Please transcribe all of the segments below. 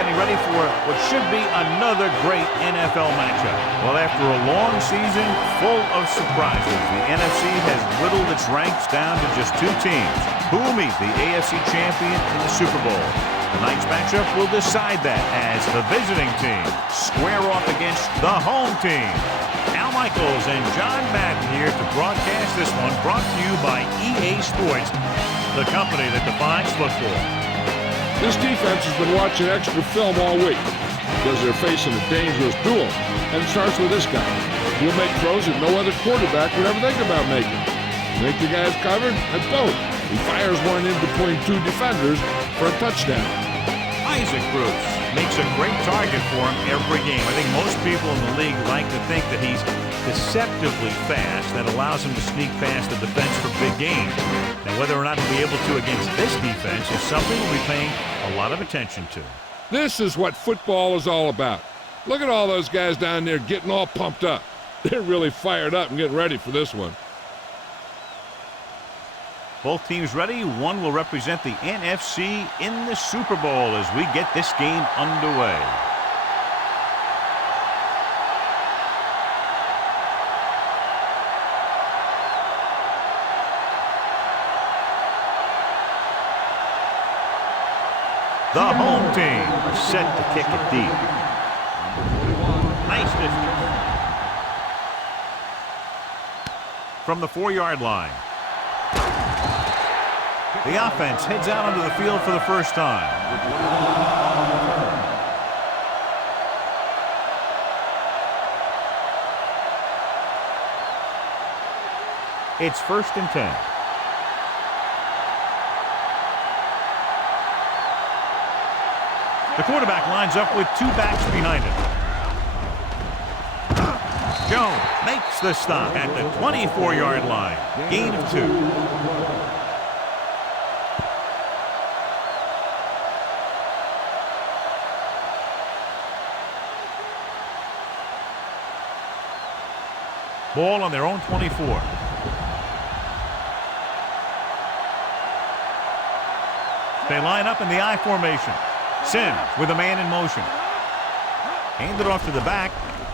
getting ready for what should be another great NFL matchup. Well, after a long season full of surprises, the NFC has whittled its ranks down to just two teams. Who will meet the AFC champion in the Super Bowl? Tonight's matchup will decide that as the visiting team square off against the home team. Al Michaels and John Madden here to broadcast this one, brought to you by EA Sports, the company that defines football. This defense has been watching extra film all week because they're facing a dangerous duel. And it starts with this guy. He'll make throws that no other quarterback would ever think about making. Think the guy's covered? I don't. He fires one in between two defenders for a touchdown. Isaac Bruce makes a great target for him every game. I think most people in the league like to think that he's deceptively fast. That allows him to sneak past the defense for big gains. Now, whether or not he'll be able to against this defense is something we'll be paying a lot of attention to. This is what football is all about. Look at all those guys down there getting all pumped up. They're really fired up and getting ready for this one. Both teams ready. One will represent the NFC in the Super Bowl as we get this game underway. The home team are set to kick it deep. Nice distance. From the 4-yard line. The offense heads out onto the field for the first time. It's 1st and 10. The quarterback lines up with two backs behind him. Jones makes the stop at the 24-yard line. Gain of 2. Ball on their own 24. They line up in the I formation. Sims with a man in motion. Handed off to the back.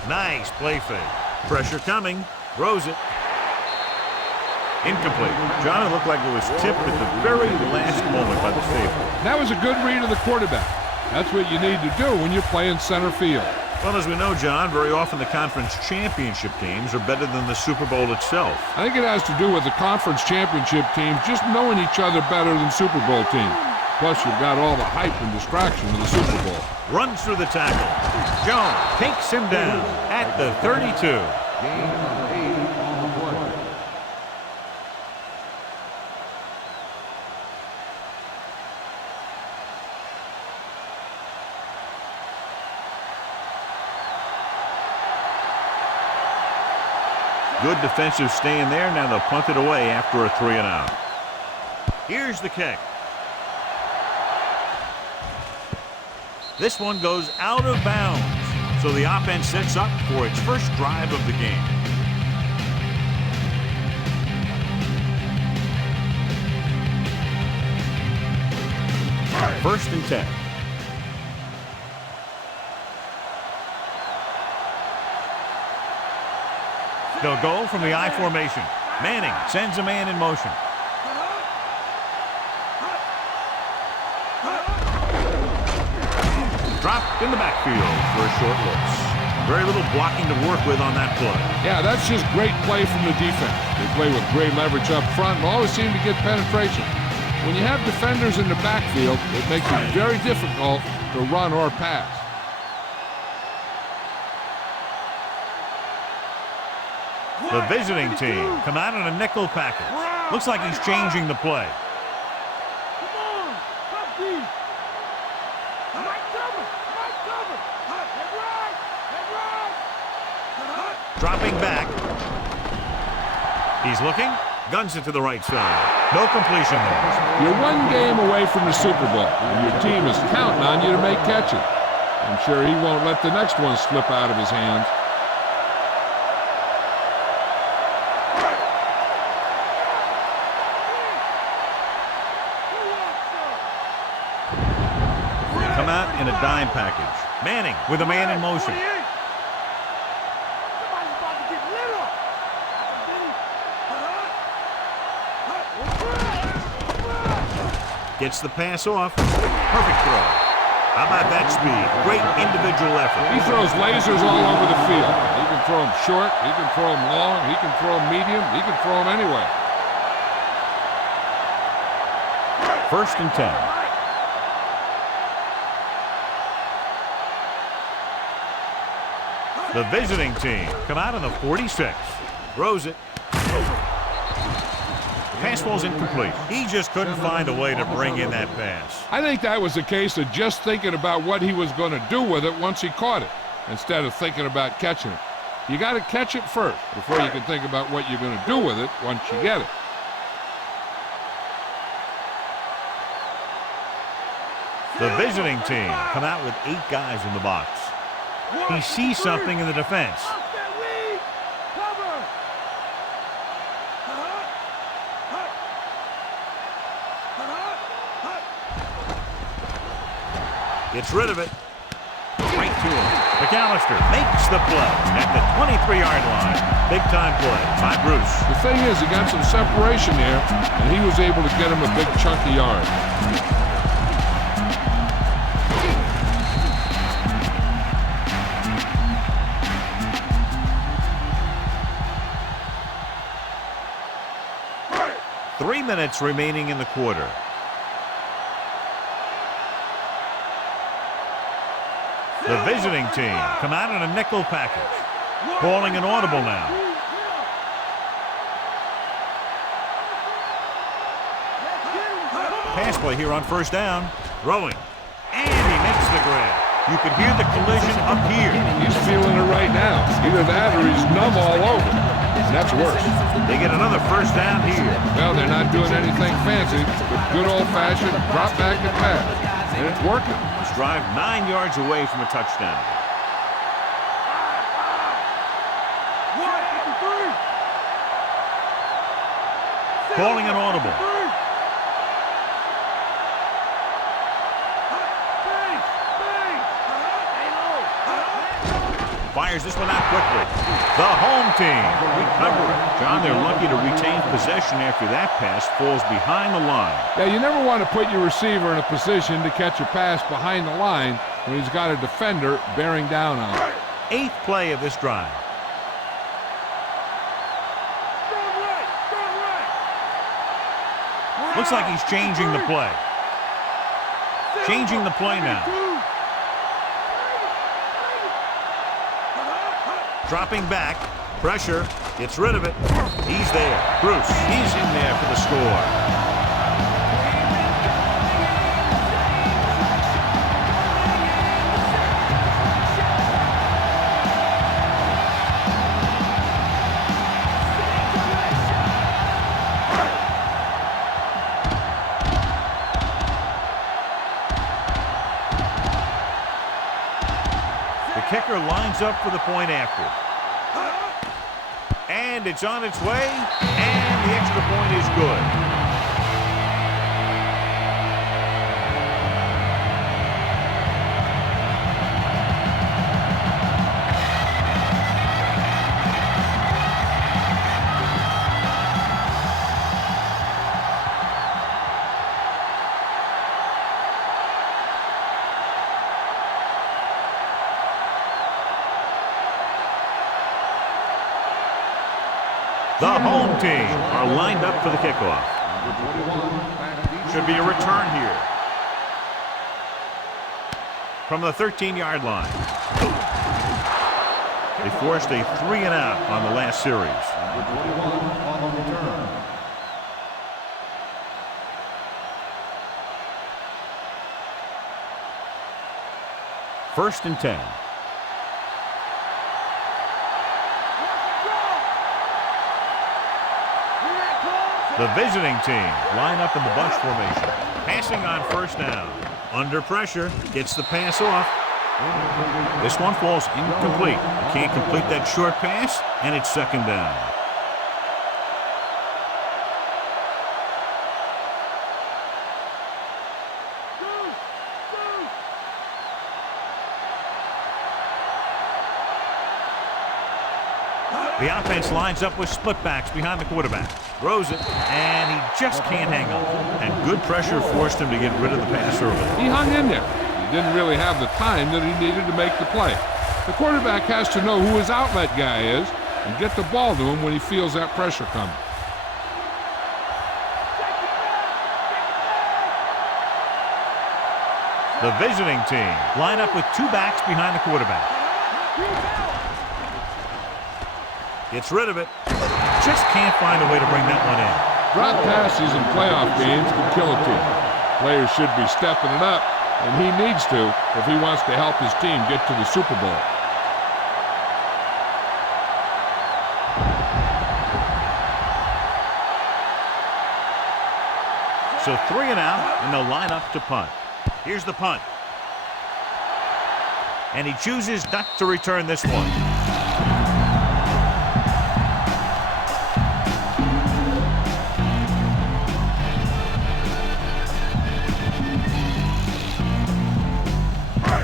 Nice play fake. Pressure coming. Throws it. Incomplete. John, it looked like it was tipped at the very last moment by the safety. That was a good read of the quarterback. That's what you need to do when you're playing center field. Well, as we know, John, very often the conference championship games are better than the Super Bowl itself. I think it has to do with the conference championship teams just knowing each other better than Super Bowl teams. Plus, you've got all the hype and distraction of the Super Bowl. Runs through the tackle. Jones takes him down at the 32. Good defensive stand there. Now they'll punt it away after a 3-and-out. Here's the kick. This one goes out of bounds. So the offense sets up for its first drive of the game. First and 10. They'll go from the I formation. Manning sends a man in motion. Dropped in the backfield for a short loss. Very little blocking to work with on that play. Yeah, that's just great play from the defense. They play with great leverage up front and always seem to get penetration. When you have defenders in the backfield, it makes it very difficult to run or pass. The visiting team come out in a nickel package. Looks like he's changing the play. Dropping back. He's looking. Guns it to the right side. No completion there. You're one game away from the Super Bowl, and your team is counting on you to make catches. I'm sure he won't let the next one slip out of his hands. come out in a dime package. Manning with a man in motion. Gets the pass off. Perfect throw. How about that speed? Great individual effort. He throws lasers all over the field. He can throw them short. He can throw them long. He can throw them medium. He can throw them anyway. 1st and 10. The visiting team come out on the 46. Throws it. Pass ball's incomplete. He just couldn't find a way to bring in that pass. I think that was a case of just thinking about what he was going to do with it once he caught it, instead of thinking about catching it. You got to catch it first before you can think about what you're going to do with it once you get it. The visiting team come out with 8 guys in the box. He sees something in the defense. Gets rid of it. Right to him. McAllister makes the play at the 23-yard line. Big-time play by Bruce. The thing is, he got some separation there, and he was able to get him a big chunk of yards. Three minutes remaining in the quarter. The visiting team come out in a nickel package. Calling an audible now. Pass play here on 1st down. Throwing. And he makes the grab. You can hear the collision up here. He's feeling it right now. Either that or he's numb all over. That's worse. They get another 1st down here. Well, they're not doing anything fancy, but good old-fashioned drop back and pass. And it's working. This drive 9 yards away from a touchdown. Calling an audible. Fires this one out quickly. The home team recover it. John, they're lucky to retain possession after that pass falls behind the line. Yeah, you never want to put your receiver in a position to catch a pass behind the line when he's got a defender bearing down on him. 8th play of this drive. Looks like he's changing the play. Changing the play now. Dropping back. Pressure. Gets rid of it. He's there. Bruce, he's in there for the score. The kicker lines up for the point after. And it's on its way, and the extra point is good. The home team are lined up for the kickoff. Should be a return here. From the 13-yard line. They forced a 3-and-out on the last series. First and 10. The visiting team line up in the bunch formation. Passing on 1st down. Under pressure. Gets the pass off. This one falls incomplete. Can't complete that short pass, and it's 2nd down. The offense lines up with split backs behind the quarterback. Throws it, and he just can't hang on. And good pressure forced him to get rid of the pass early. He hung in there. He didn't really have the time that he needed to make the play. The quarterback has to know who his outlet guy is and get the ball to him when he feels that pressure coming. The visiting team line up with two backs behind the quarterback. Gets rid of it. Just can't find a way to bring that one in. Drop passes in playoff games can kill a team. Players should be stepping it up, and he needs to if he wants to help his team get to the Super Bowl. So 3 and out, and they'll line up to punt. Here's the punt. And he chooses not to return this one.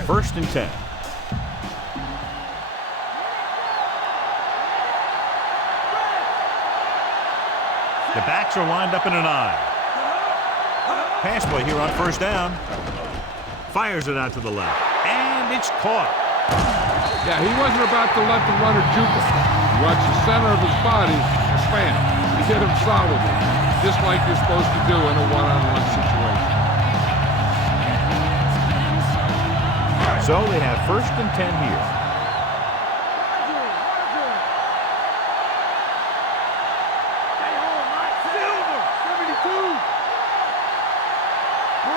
First and 10. The backs are lined up in an I. Pass play here on first down. Fires it out to the left. And it's caught. Yeah, he wasn't about to let the runner juke him. He watched the center of his body and slam. He hit him solidly, just like you're supposed to do in a one-on-one situation. So they have first and 10 here.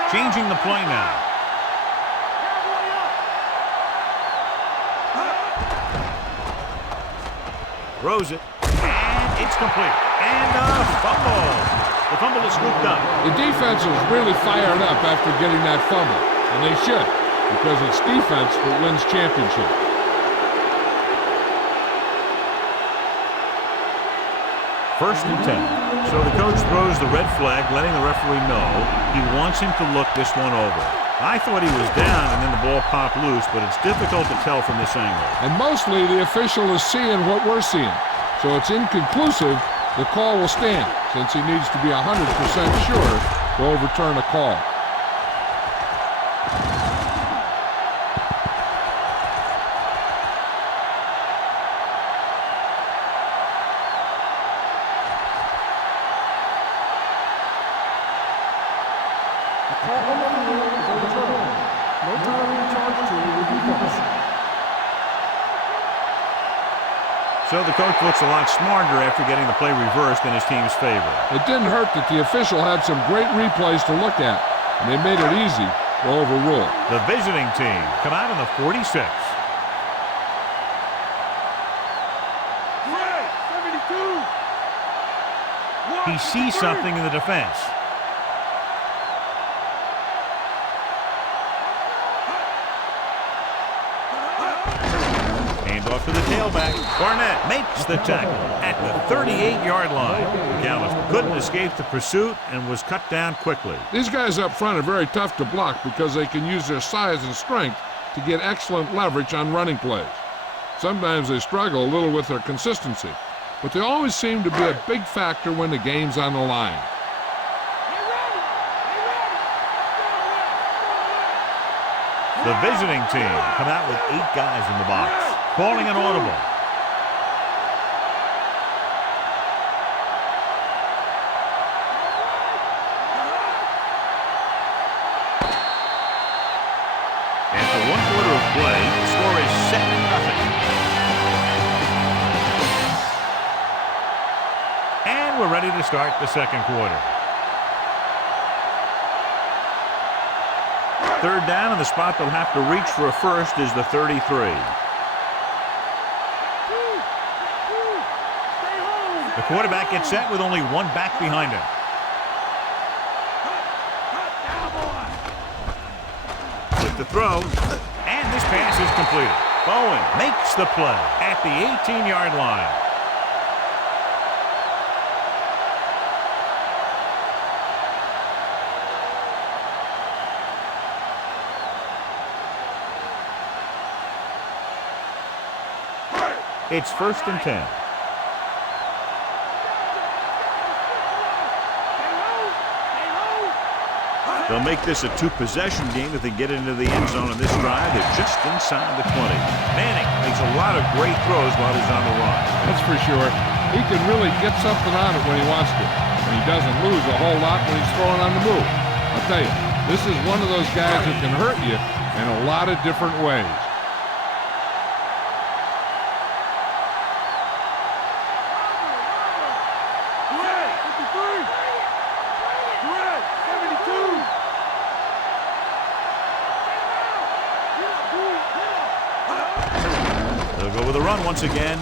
Changing the play now. Throws it, and it's complete. And a fumble. The fumble is scooped up. The defense is really fired up after getting that fumble, and they should, because it's defense that wins championships. First and 10. So the coach throws the red flag, letting the referee know he wants him to look this one over. I thought he was down and then the ball popped loose, but it's difficult to tell from this angle. And mostly the official is seeing what we're seeing. So it's inconclusive. The call will stand since he needs to be 100% sure to overturn a call. So the coach looks a lot smarter after getting the play reversed in his team's favor. It didn't hurt that the official had some great replays to look at, and they made it easy to overrule. The visiting team come out on the 46. He sees something in the defense. Off to the tailback. Barnett makes the tackle at the 38-yard line. Gallup couldn't escape the pursuit and was cut down quickly. These guys up front are very tough to block because they can use their size and strength to get excellent leverage on running plays. Sometimes they struggle a little with their consistency, but they always seem to be a big factor when the game's on the line. The visiting team come out with 8 guys in the box. Calling an audible. After 1 quarter of play, the score is 7-0. And we're ready to start the second quarter. Third down, and the spot they'll have to reach for a first is the 33. The quarterback gets set with only 1 back behind him. With the throw, and this pass is completed. Bowen makes the play at the 18-yard line. It's first and 10. They'll make this a two-possession game if they get into the end zone on this drive. They're just inside the 20. Manning makes a lot of great throws while he's on the run. That's for sure. He can really get something on it when he wants to. And he doesn't lose a whole lot when he's throwing on the move. I'll tell you, this is one of those guys that can hurt you in a lot of different ways. Once again,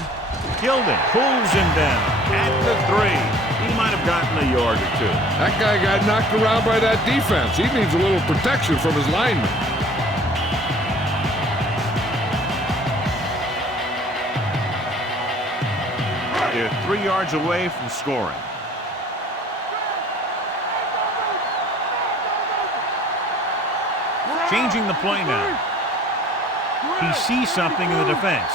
Gilden pulls him down at the 3. He might have gotten a yard or two. That guy got knocked around by that defense. He needs a little protection from his linemen. They're 3 yards away from scoring. Changing the play now. He sees something in the defense.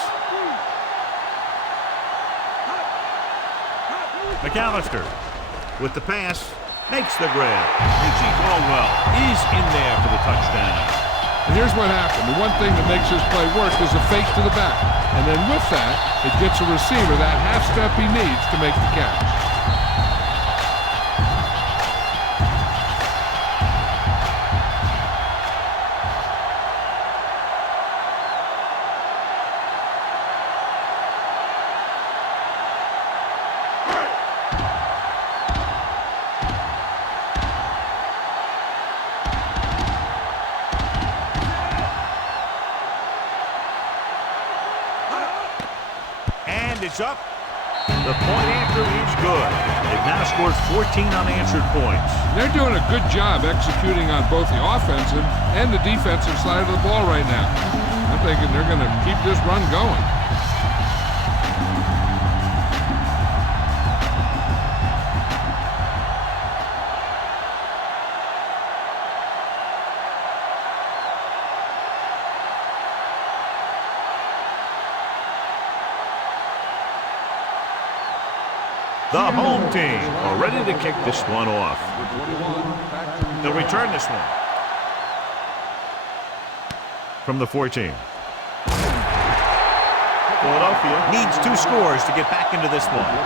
McAllister with the pass makes the grab. Richie Caldwell is in there for the touchdown. And here's what happened. The one thing that makes this play work is a fake to the back. And then with that, it gets a receiver that half step he needs to make the catch. It's up. The point after is good. They've now scored 14 unanswered points. They're doing a good job executing on both the offensive and the defensive side of the ball right now. I'm thinking they're going to keep this run going. The home team are ready to kick this one off. They'll return this one. From the 14. Philadelphia needs 2 scores to get back into this one.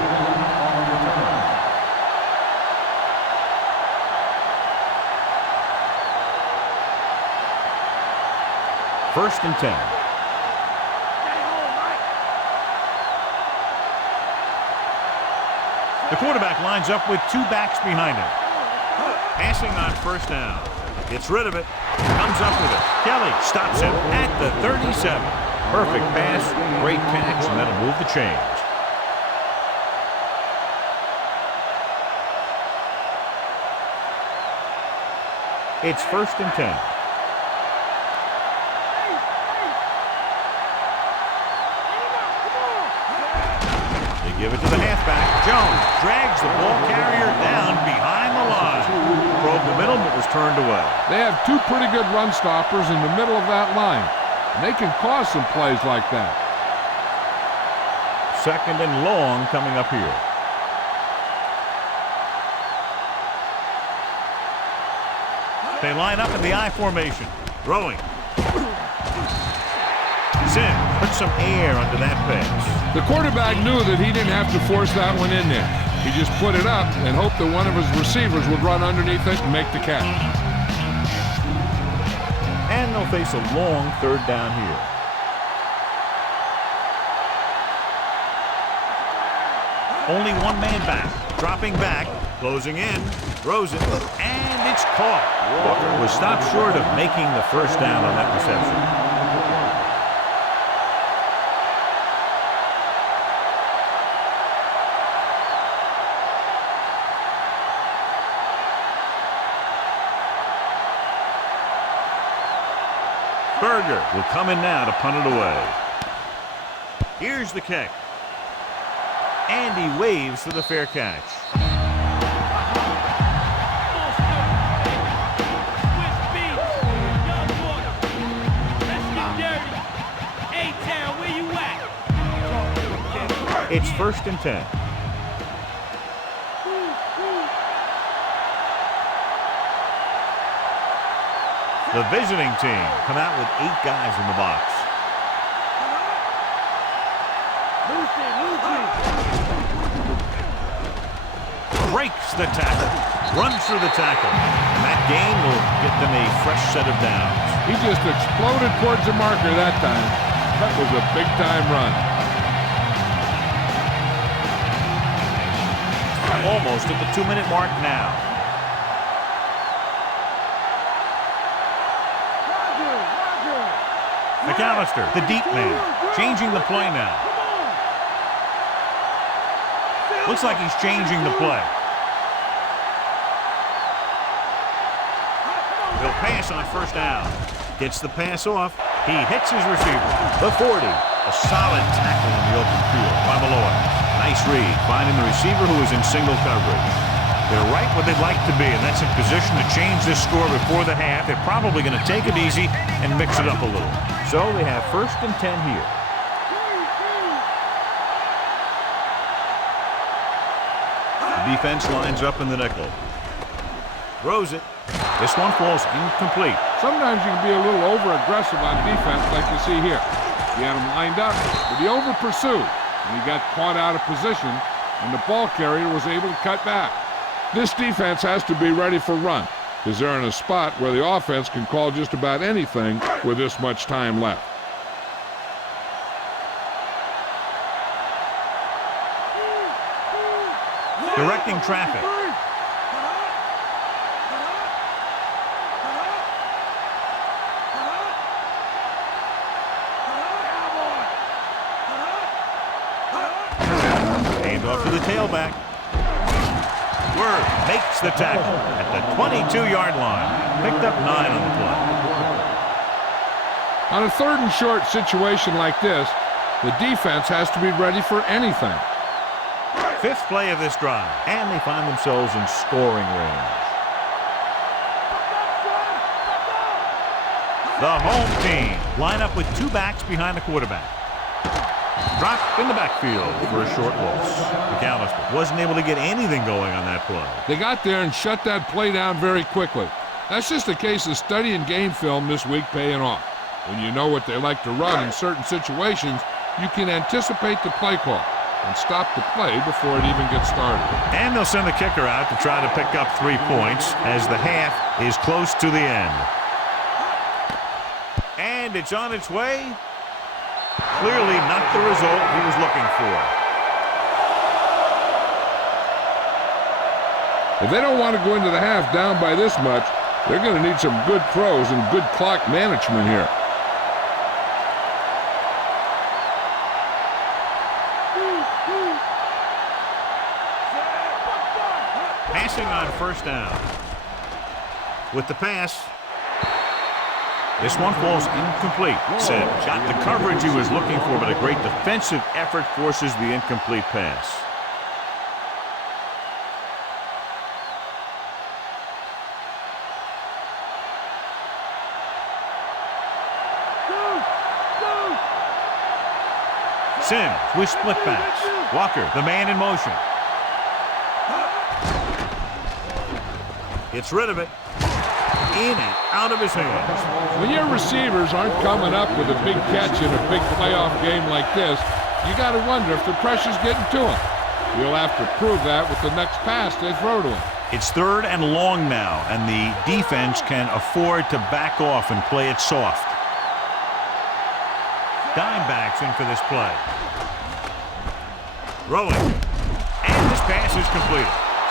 First and 10. The quarterback lines up with 2 backs behind him. Passing on first down. Gets rid of it. Comes up with it. Kelly stops him at the 37. Perfect pass. Great catch, and that'll move the chains. It's first and 10. Give it to the halfback. Jones drags the ball carrier down behind the line. Probed the middle, but was turned away. They have 2 pretty good run stoppers in the middle of that line. And they can cause some plays like that. Second and long coming up here. They line up in the I formation. Throwing. Sim put some air under that pass. The quarterback knew that he didn't have to force that one in there. He just put it up and hoped that one of his receivers would run underneath it and make the catch. And they'll face a long 3rd down here. Only 1 man back. Dropping back. Closing in. Throws it. And it's caught. Walker was stopped short of making the first down on that reception. Berger will come in now to punt it away. Here's the kick. And he waves for the fair catch. It's first and 10. The visiting team come out with 8 guys in the box. Breaks the tackle, runs through the tackle, and that gain will get them a fresh set of downs. He just exploded towards the marker that time. That was a big-time run. Almost at the 2-minute mark now. McAllister, the deep man, changing the play now. Looks like he's changing the play. He'll pass on first down. Gets the pass off. He hits his receiver. The 40. A solid tackle in the open field by Malloy. Nice read, finding the receiver who is in single coverage. They're right where they'd like to be, and that's in position to change this score before the half. They're probably going to take it easy and mix it up a little. So they have 1st and 10 here. The defense lines up in the nickel. Throws it. This one falls incomplete. Sometimes you can be a little over-aggressive on defense like you see here. He had him lined up, but he over-pursued, and he got caught out of position, and the ball carrier was able to cut back. This defense has to be ready for run, because they're in a spot where the offense can call just about anything with this much time left. Directing traffic. Hand off to the tailback. Word makes the tackle at the 22-yard line. Picked up 9 on the play. On a 3rd and short situation like this, the defense has to be ready for anything. 5th play of this drive, and they find themselves in scoring range. The home team line up with 2 backs behind the quarterback. Dropped in the backfield for a short loss. McAllister wasn't able to get anything going on that play. They got there and shut that play down very quickly. That's just a case of studying game film this week paying off. When you know what they like to run in certain situations, you can anticipate the play call and stop the play before it even gets started. And they'll send the kicker out to try to pick up 3 points as the half is close to the end. And it's on its way. Clearly not the result he was looking for. If they don't want to go into the half down by this much, they're going to need some good throws and good clock management here. Passing on first down. With the pass, this one falls incomplete. Said got the coverage he was looking for, but a great defensive effort forces the incomplete pass. Sims with split backs. Walker, the man in motion. Gets rid of it. In and out of his hands. When your receivers aren't coming up with a big catch in a big playoff game like this, you got to wonder if the pressure's getting to them. You'll have to prove that with the next pass they throw to him. It's 3rd and long now, and the defense can afford to back off and play it soft. Dimebacks in for this play. Rolling. And this pass is completed.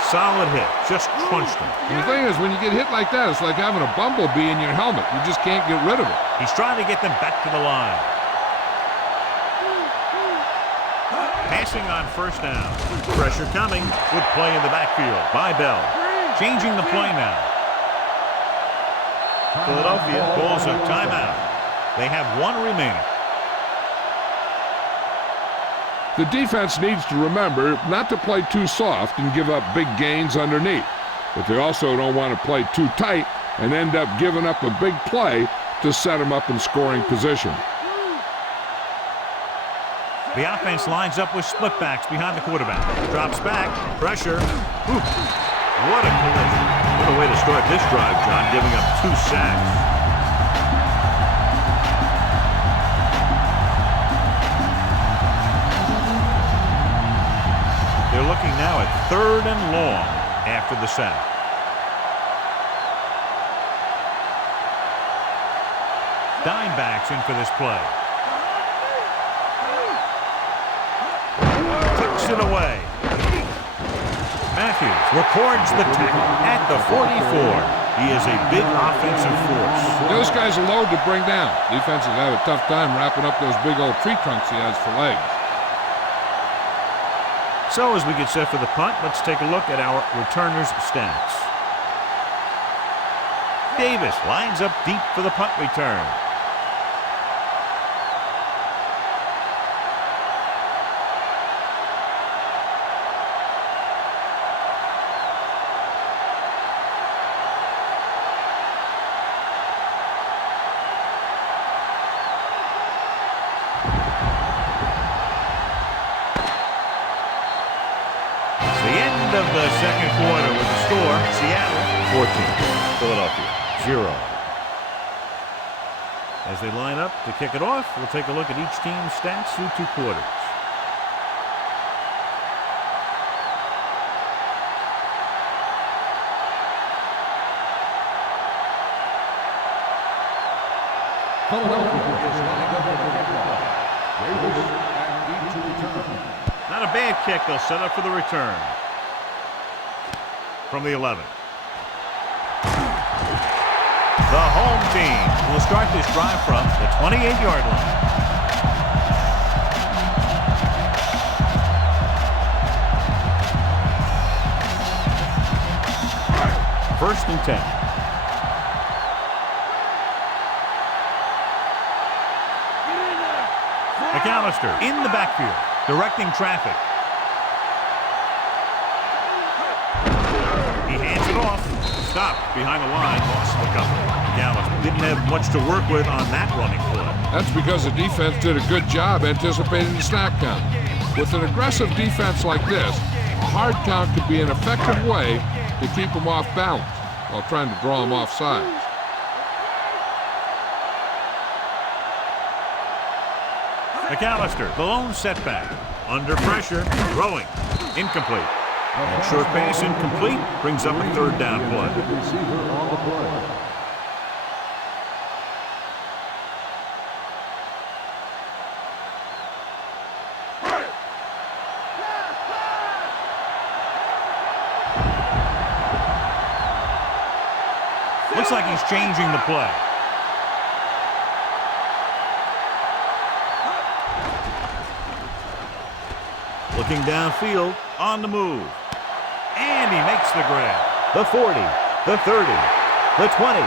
Solid hit. Just crunched him. And the thing is, when you get hit like that, it's like having a bumblebee in your helmet. You just can't get rid of it. He's trying to get them back to the line. Passing on first down. Pressure coming. Good play in the backfield by Bell. Changing the play now. Philadelphia calls a timeout. They have 1 remaining. The defense needs to remember not to play too soft and give up big gains underneath. But they also don't want to play too tight and end up giving up a big play to set them up in scoring position. The offense lines up with split backs behind the quarterback. Drops back. Pressure. Ooh. What a collision. What a way to start this drive, John, giving up 2 sacks. at 3rd and long after the sack. Dime backs in for this play. Tucks it away. Matthews records the tackle at the 44. He is a big offensive force. Those guys are low to bring down. Defenses have a tough time wrapping up those big old tree trunks he has for legs. So as we get set for the punt, let's take a look at our returners' stats. Davis lines up deep for the punt return. Of the second quarter with the score, Seattle 14, Philadelphia 0. As they line up to kick it off, we'll take a look at each team's stats through 2 quarters. Not a bad kick. They'll set up for the return. From the 11. The home team will start this drive from the 28-yard line. First and 10. McAllister in the backfield, directing traffic. Stopped behind the line, lost the cover. McAllister didn't have much to work with on that running play. That's because the defense did a good job anticipating the snap count. With an aggressive defense like this, a hard count could be an effective way to keep them off balance while trying to draw them off sides. McAllister, the lone setback. Under pressure, throwing. Incomplete. And short pass incomplete, brings up a 3rd down play. Looks like he's changing the play. Looking downfield, on the move. And he makes the grab. The 40, the 30, the 20.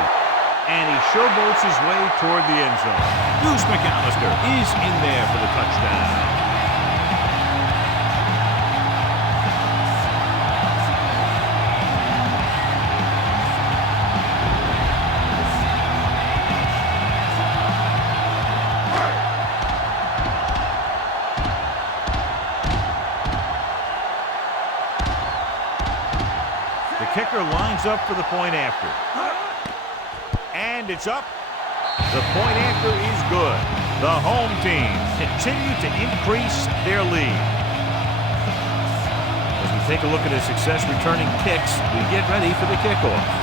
And he showboats his way toward the end zone. Deuce McAllister is in there for the touchdown. Kicker lines up for the point after. And it's up. The point after is good. The home team continue to increase their lead. As we take a look at his success returning kicks, we get ready for the kickoff.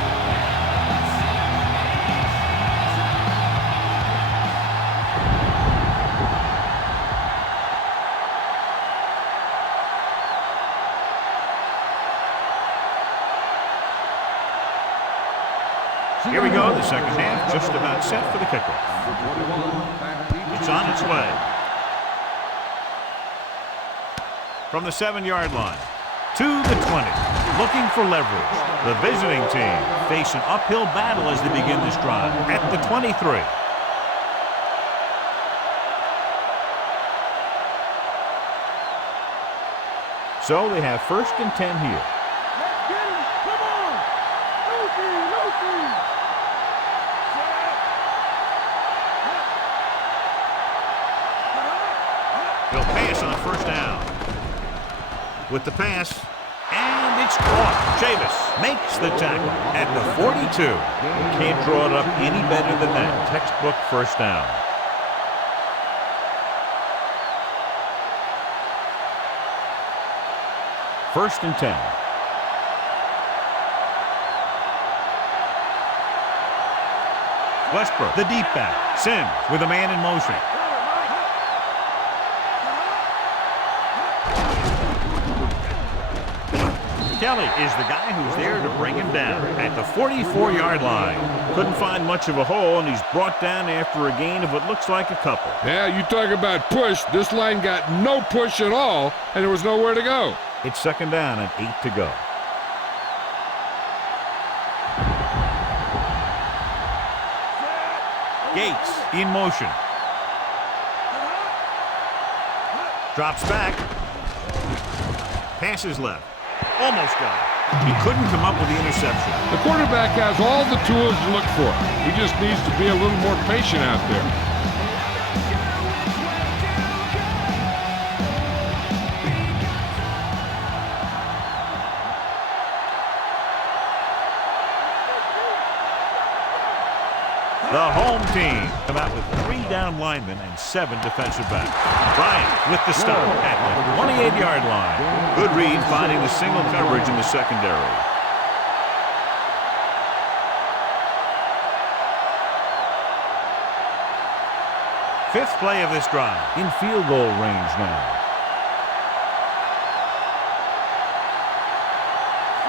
Here we go, the second half, just about set for the kickoff. It's on its way. From the 7-yard line to the 20, looking for leverage. The visiting team face an uphill battle as they begin this drive at the 23. So they have 1st and 10 here. He'll pass on 1st down. With the pass, and it's caught. Chavis makes the tackle at the 42. Can't draw it up any better than that. Textbook 1st down. First and 10. Westbrook, the deep back. Sims with a man in motion. Kelly is the guy who's there to bring him down at the 44-yard line. Couldn't find much of a hole, and he's brought down after a gain of what looks like a couple. Yeah, you talk about push. This line got no push at all, and there was nowhere to go. It's second down and 8 to go. Gates in motion. Drops back. Passes left. Almost got it. He couldn't come up with the interception. The quarterback has all the tools to look for. He just needs to be a little more patient out there. The home team come out with 3 down linemen and 7 defensive backs. Bryant with the stop at the 28-yard line. Good read finding the single coverage in the secondary. Fifth play of this drive. In field goal range now.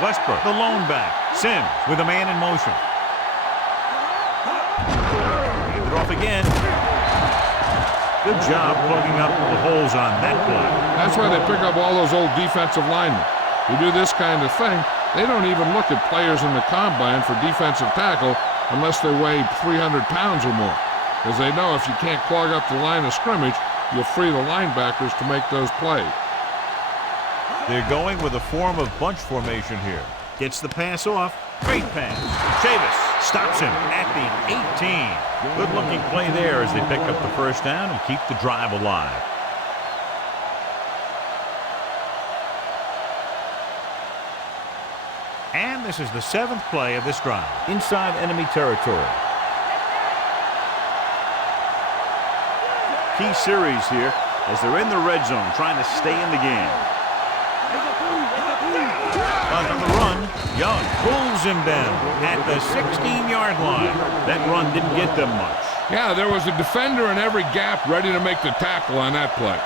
Westbrook, the lone back. Sims with a man in motion. Off again. Good job plugging up the holes on that play. That's why they pick up all those old defensive linemen. Who do this kind of thing. They don't even look at players in the combine for defensive tackle unless they weigh 300 pounds or more. Because they know if you can't clog up the line of scrimmage, you'll free the linebackers to make those plays. They're going with a form of bunch formation here. Gets the pass off. Great pass. Chavis stops him at the 18. Good-looking play there as they pick up the first down and keep the drive alive. And this is the 7th play of this drive. Inside enemy territory. Key series here as they're in the red zone trying to stay in the game. On the run, Young pulls him down at the 16-yard line. That run didn't get them much. Yeah, there was a defender in every gap ready to make the tackle on that play.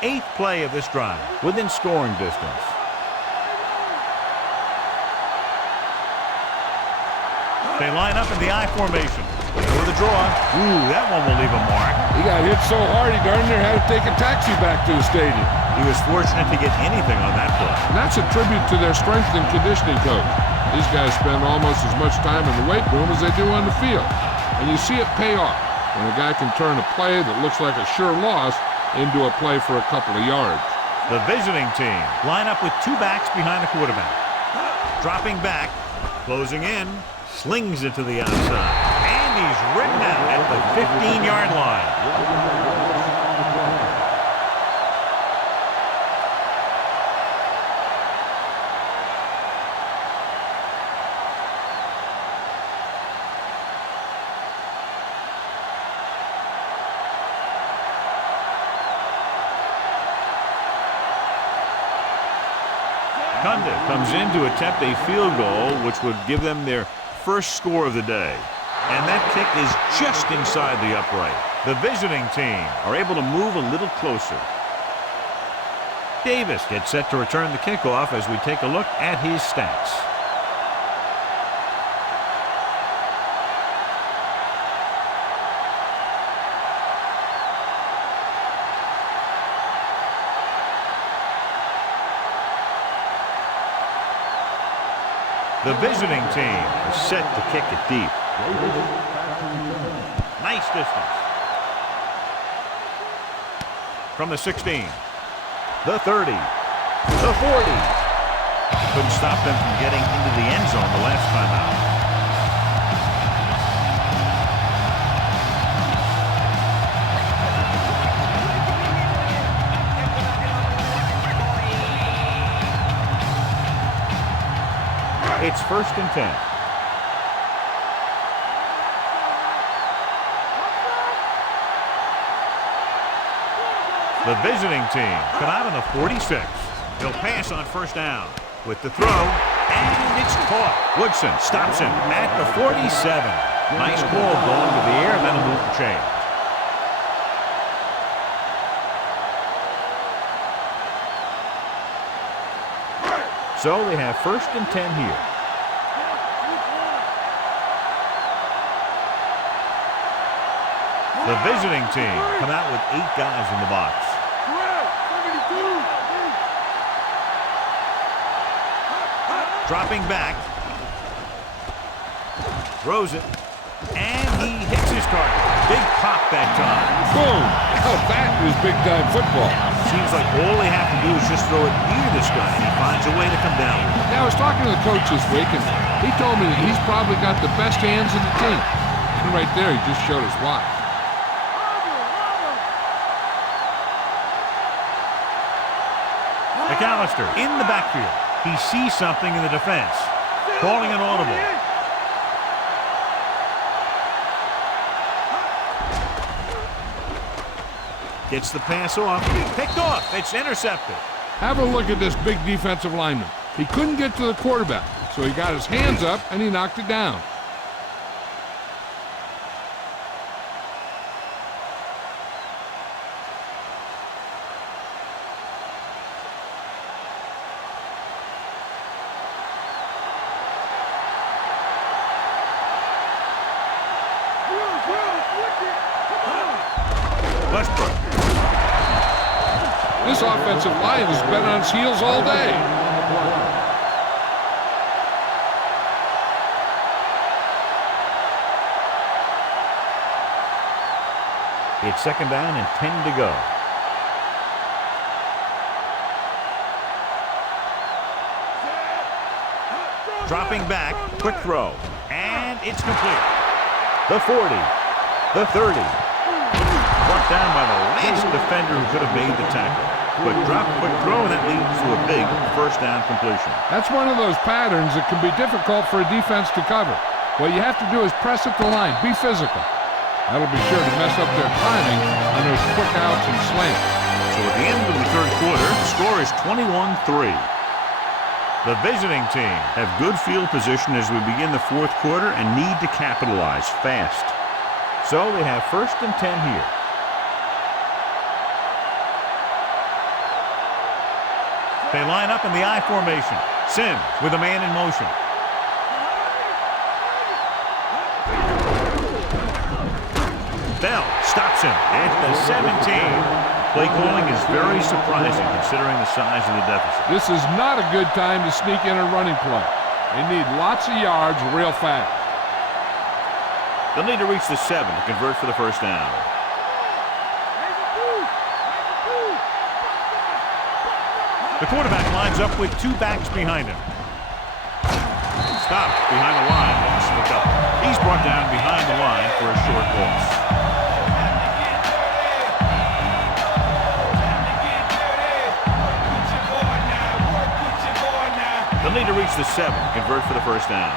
8th play of this drive, within scoring distance. They line up in the I formation. For the draw. Ooh, that one will leave a mark. He got hit so hard he darn near had to take a taxi back to the stadium. He was fortunate to get anything on that play. And that's a tribute to their strength and conditioning coach. These guys spend almost as much time in the weight room as they do on the field. And you see it pay off when a guy can turn a play that looks like a sure loss into a play for a couple of yards. The visiting team line up with 2 backs behind the quarterback. Dropping back, closing in, slings it to the outside. And he's written out at the 15-yard line. Cunda comes in to attempt a field goal, which would give them their first score of the day. And that kick is just inside the upright. The visiting team are able to move a little closer. Davis gets set to return the kickoff as we take a look at his stats. The visiting team is set to kick it deep. Nice distance. From the 16, the 30, the 40. Couldn't stop them from getting into the end zone the last time out. It's first and 10. The visiting team come out on the 46. He'll pass on first down with the throw, and it's caught. Woodson stops him at the 47. Nice ball going to the air, and then a move to change. So they have 1st and 10 here. The visiting team come out with 8 guys in the box. Dropping back. Throws it. And he hits his target. Big pop that time. Boom! Oh, that is big-time football. Seems like all they have to do is just throw it near this guy, and he finds a way to come down. Now, I was talking to the coach this week, and he told me that he's probably got the best hands in the team. And right there, he just showed us why. McAllister in the backfield. He sees something in the defense. Calling an audible. Gets the pass off. Picked off. It's intercepted. Have a look at this big defensive lineman. He couldn't get to the quarterback, so he got his hands up and he knocked it down. Westbrook. This offensive line has been on its heels all day. It's 2nd down and 10 to go. Dropping back, quick throw, and it's complete. The 40, the 30. Brought down by the last defender who could have made the tackle. Quick drop, quick throw, and that leads to a big 1st down completion. That's one of those patterns that can be difficult for a defense to cover. What you have to do is press at the line, be physical. That'll be sure to mess up their timing on those quick outs and slants. So at the end of the 3rd quarter, the score is 21-3. The visiting team have good field position as we begin the 4th quarter and need to capitalize fast. So they have 1st and 10 here. They line up in the I formation. Sims with a man in motion. Bell stops him at the 17. Play calling is very surprising considering the size of the deficit. This is not a good time to sneak in a running play. They need lots of yards real fast. They'll need to reach the 7 to convert for the 1st down. The quarterback lines up with 2 backs behind him. Stopped behind the line. Loss of a couple. He's brought down behind the line for a short loss. They'll need to reach the 7 to convert for the 1st down.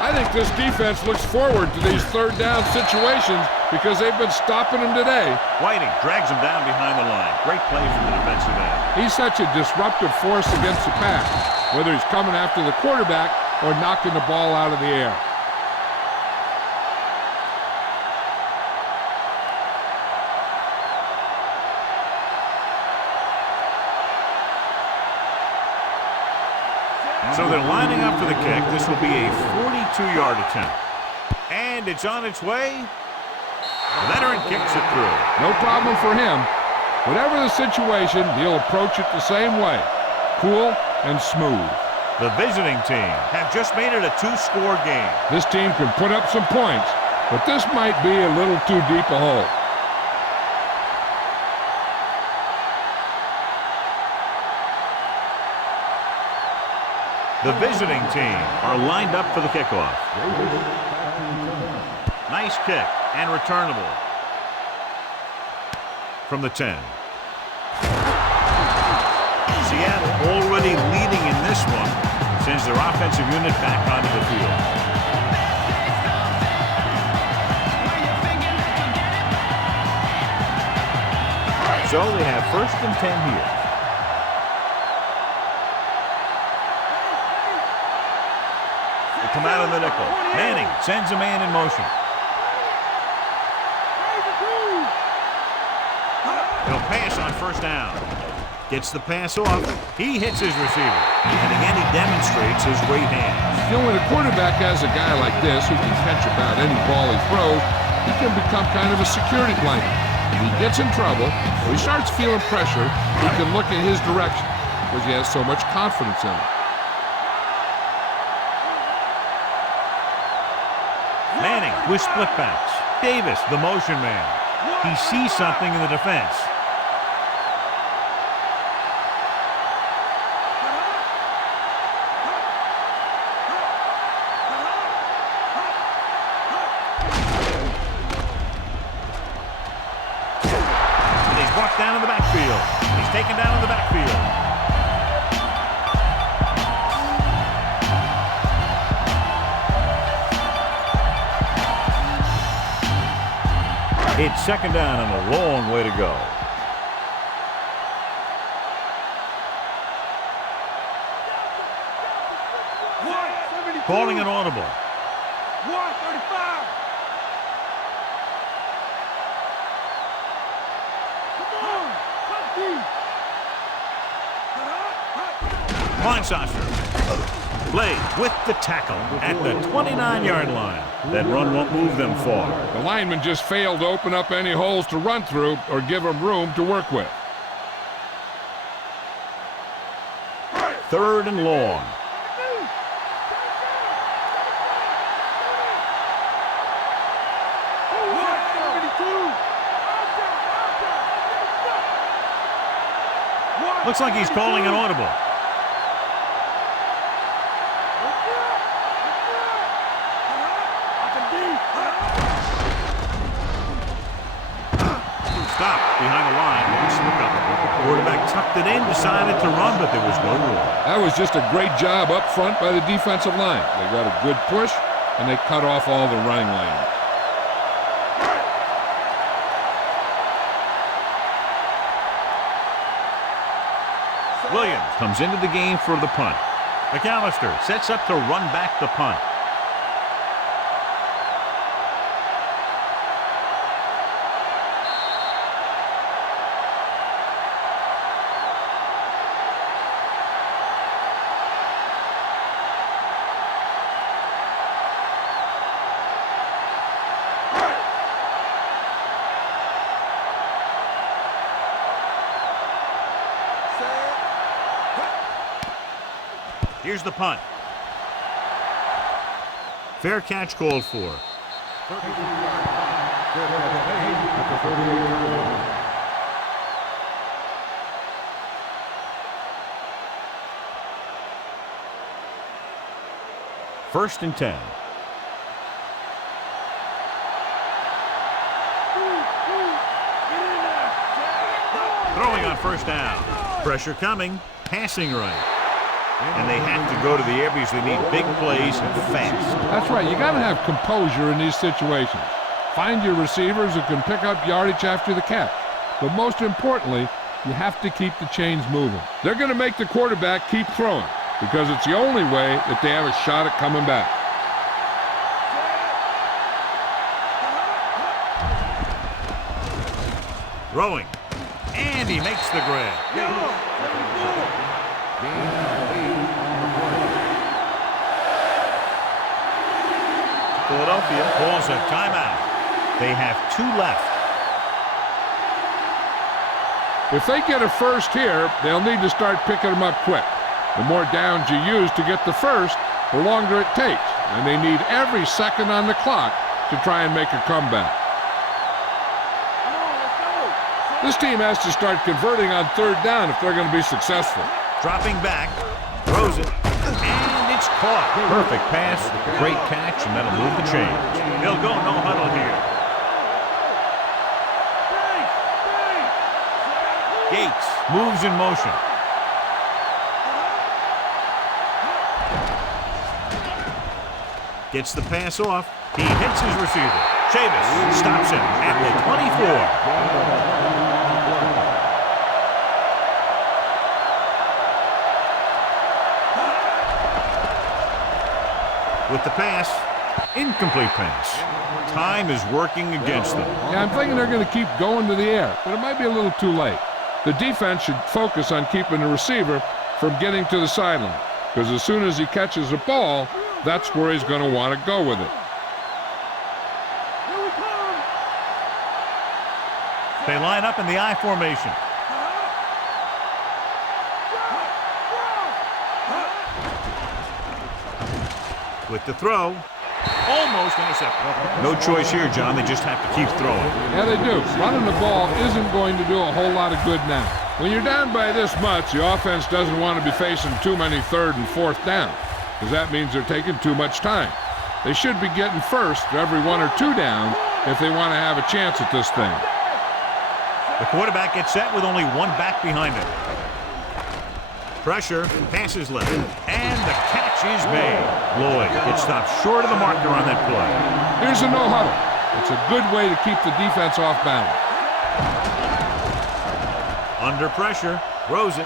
I think this defense looks forward to these 3rd down situations because they've been stopping them today. Whiting drags him down behind the line. Great play from the defensive end. He's such a disruptive force against the pass, whether he's coming after the quarterback or knocking the ball out of the air. So they're lining up for the kick. This will be a 42-yard attempt. And it's on its way. Veteran kicks it through. No problem for him. Whatever the situation, he'll approach it the same way. Cool and smooth. The visiting team have just made it a 2-score game. This team can put up some points, but this might be a little too deep a hole. The visiting team are lined up for the kickoff. Nice kick and returnable from the 10. Seattle already leading in this one, sends their offensive unit back onto the field. So they have 1st and 10 here. They come out of the nickel. Manning sends a man in motion. He'll pass on 1st down. Gets the pass off. He hits his receiver. And again, he demonstrates his great hands. You know, when a quarterback has a guy like this who can catch about any ball he throws, he can become kind of a security blanket. If he gets in trouble, or he starts feeling pressure, he can look in his direction because he has so much confidence in him. Manning with split backs. Davis, the motion man. He sees something in the defense. Down in the backfield. He's taken down in the backfield. It's 2nd down and a long way to go. Calling an audible. 135. Linesaucer. Blade with the tackle at the 29-yard line. That run won't move them far. The lineman just failed to open up any holes to run through or give him room to work with. 3rd and long. Looks like he's calling an audible. Stopped behind the line. Quarterback tucked it in, decided to run, but there was no room. That was just a great job up front by the defensive line. They got a good push, and they cut off all the running lanes. Williams comes into the game for the punt. McAllister sets up to run back the punt. Here's the punt. Fair catch called for. First and 10. Throwing on 1st down. Pressure coming. Passing right. And they have to go to the air because they need big plays and fast. That's right. You got to have composure in these situations. Find your receivers who can pick up yardage after the catch. But most importantly, you have to keep the chains moving. They're going to make the quarterback keep throwing because it's the only way that they have a shot at coming back. Throwing. And he makes the grab. Philadelphia calls a timeout. They have 2 left. If they get a first here, they'll need to start picking them up quick. The more downs you use to get the first, the longer it takes. And they need every second on the clock to try and make a comeback. This team has to start converting on 3rd down if they're going to be successful. Dropping back, throws it, and it's caught. Perfect pass, great catch, and that'll move the chains. They'll go no huddle here. Gates moves in motion. Gets the pass off. He hits his receiver. Chavis stops him at the 24. With the pass, incomplete pass. Time is working against them. Yeah, I'm thinking they're going to keep going to the air, but it might be a little too late. The defense should focus on keeping the receiver from getting to the sideline, because as soon as he catches the ball, that's where he's going to want to go with it. They line up in the I formation. With the throw, almost intercepted. No choice here, John. They just have to keep throwing. Yeah, they do. Running the ball isn't going to do a whole lot of good now. When you're down by this much, the offense doesn't want to be facing too many third and fourth down, because that means they're taking too much time. They should be getting first every 1 or 2 down if they want to have a chance at this thing. The quarterback gets set with only one back behind him. Pressure, passes left, and the catch is made. Lloyd gets stopped short of the marker on that play. Here's a no-huddle. It's a good way to keep the defense off balance. Under pressure, throws it,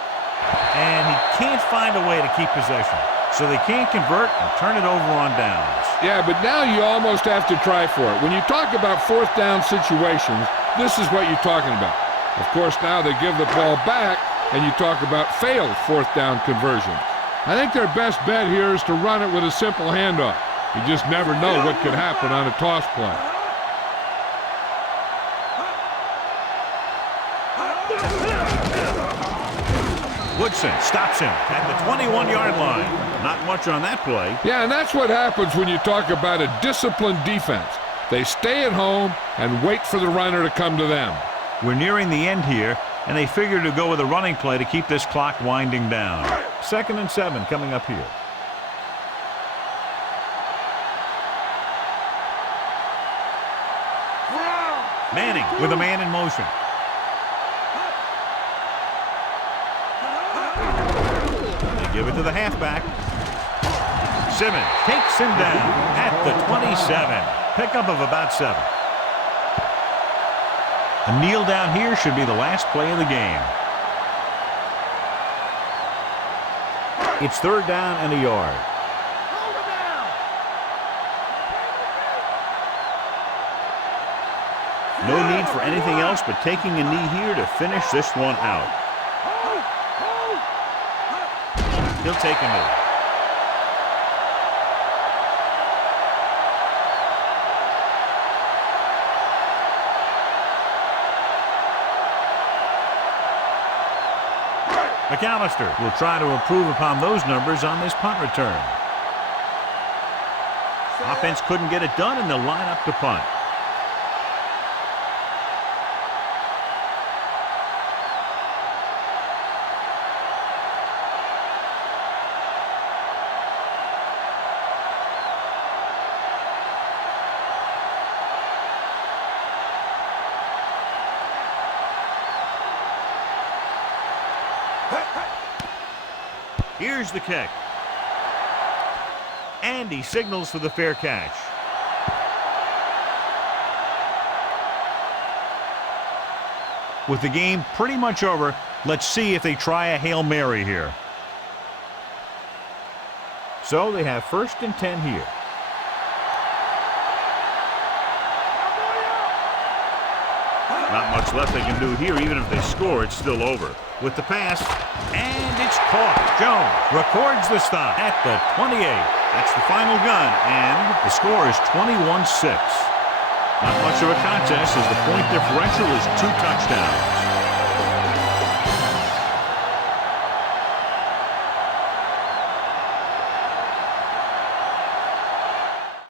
and he can't find a way to keep possession. So they can't convert and turn it over on downs. Yeah, but now you almost have to try for it. When you talk about fourth down situations, this is what you're talking about. Of course, now they give the ball back, and you talk about failed fourth down conversions. I think their best bet here is to run it with a simple handoff. You just never know what could happen on a toss play. Woodson stops him at the 21-yard line. Not much on that play. Yeah, and that's what happens when you talk about a disciplined defense. They stay at home and wait for the runner to come to them. We're nearing the end here, and they figure to go with a running play to keep this clock winding down. 2nd and 7 coming up here. Manning with a man in motion. They give it to the halfback. Simmons takes him down at the 27. Pickup of about 7. A kneel down here should be the last play of the game. It's 3rd down and a yard. No need for anything else but taking a knee here to finish this one out. He'll take a knee. McAllister will try to improve upon those numbers on this punt return. Offense couldn't get it done, and they'll line up to punt. Here's the kick. And he signals for the fair catch. With the game pretty much over, let's see if they try a Hail Mary here. So they have 1st and 10 here. Not much left they can do here. Even if they score, it's still over. With the pass, and it's caught. Jones records the stop at the 28. That's the final gun, and the score is 21-6. Not much of a contest as the point differential is 2 touchdowns.